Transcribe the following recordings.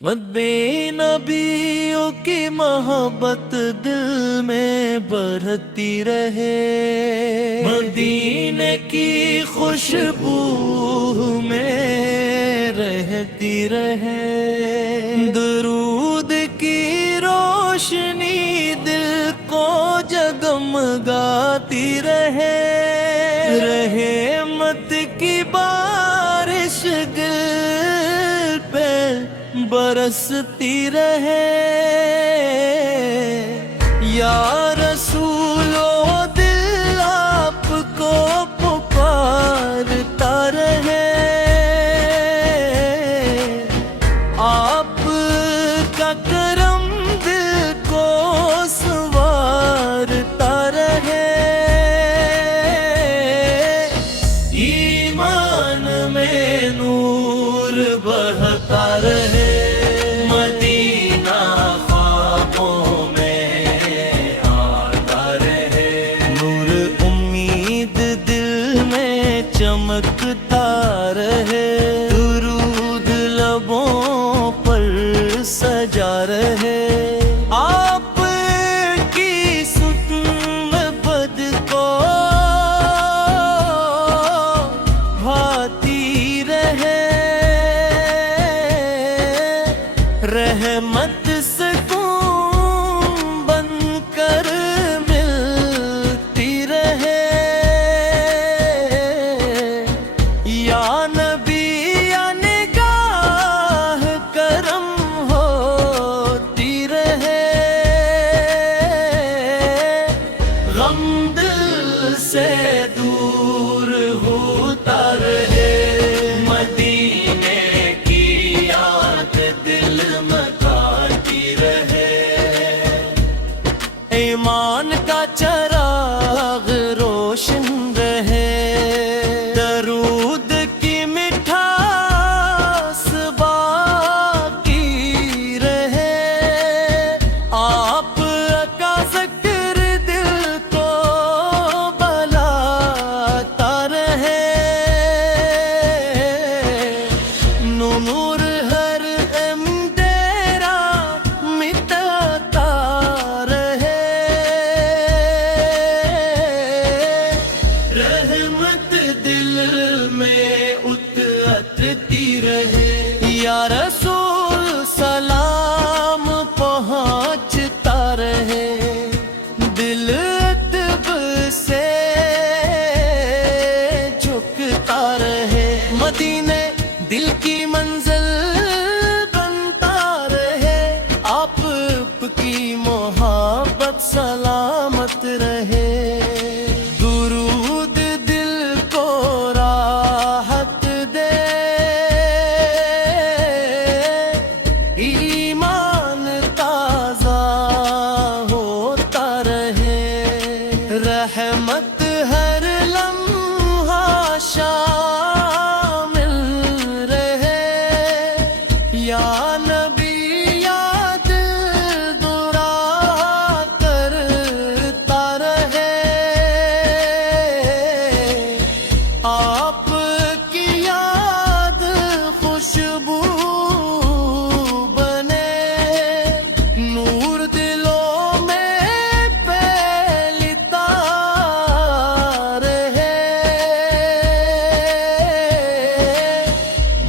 مدبے نبیوں کی محبت دل میں بڑھتی رہے، مدینے کی خوشبو میں رہتی رہے، درود کی روشنی دل کو جگمگاتی رہے، رحمت کی بارش دل پہ برستی رہے، یا رسول و دل آپ کو پکارتا رہے، آپ کا کرم دل کو سنوارتا رہے، ایمان میں نور بڑھتا رہے، چمکتا رہے، درود لبوں پر سجا رہے، آپ کی ستم بد کو بھاتی رہے، رحمت سکون بن کر ملتی رہے، یا نبی یا نگاہ کرم ہوتی رہے، غم دل سے دور ہوتا رہے، مدینے کی یاد دل میں کاتی رہے، ایمان کا چراغ روشن رہے، درود کی مٹھاس باقی رہے، آپ کا ذکر دل کو بلاتا رہے، نور ہر اندھیرا مٹاتا رہے، رحمت دل میں اترتی رہے، یا رسول سلام پہنچتا رہے، دل ادب سے جھکتا رہے، مدینے دل کی منزل بنتا رہے، آپ کی محبت سلامت رہے، درود دل کو راحت دے، ایمان تازہ ہوتا رہے، رحمت ہر لمحہ شامل رہے، یا نبی یاد دعا کرتا رہے، آپ کی یاد خوشبو بنے، نور دلوں میں پھیلتا رہے،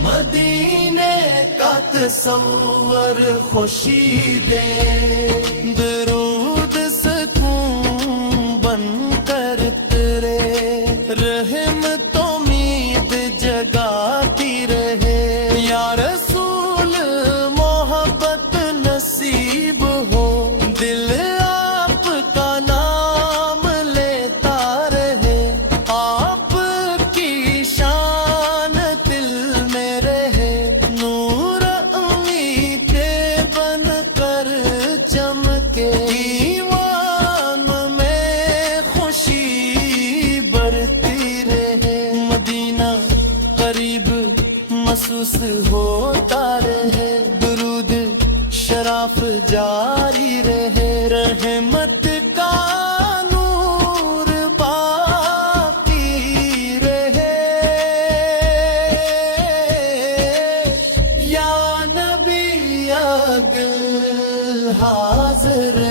مدینے کا تصور خوشی دے، درود سکون بن کر تیرے، رحمت امید جگاتی رہے، یا رسول محبت نصیب ہو، دل آپ کا نام لیتا رہے، آپ کی شان دل میں رہے، نور امید بن کر چمکے، ایمان میں خوشی بڑھتی رہے، مدینہ قریب محسوس ہوتا رہے، درود شراف جاری رہے، رحمت کا نور باقی رہے، یا نبی دل حاضر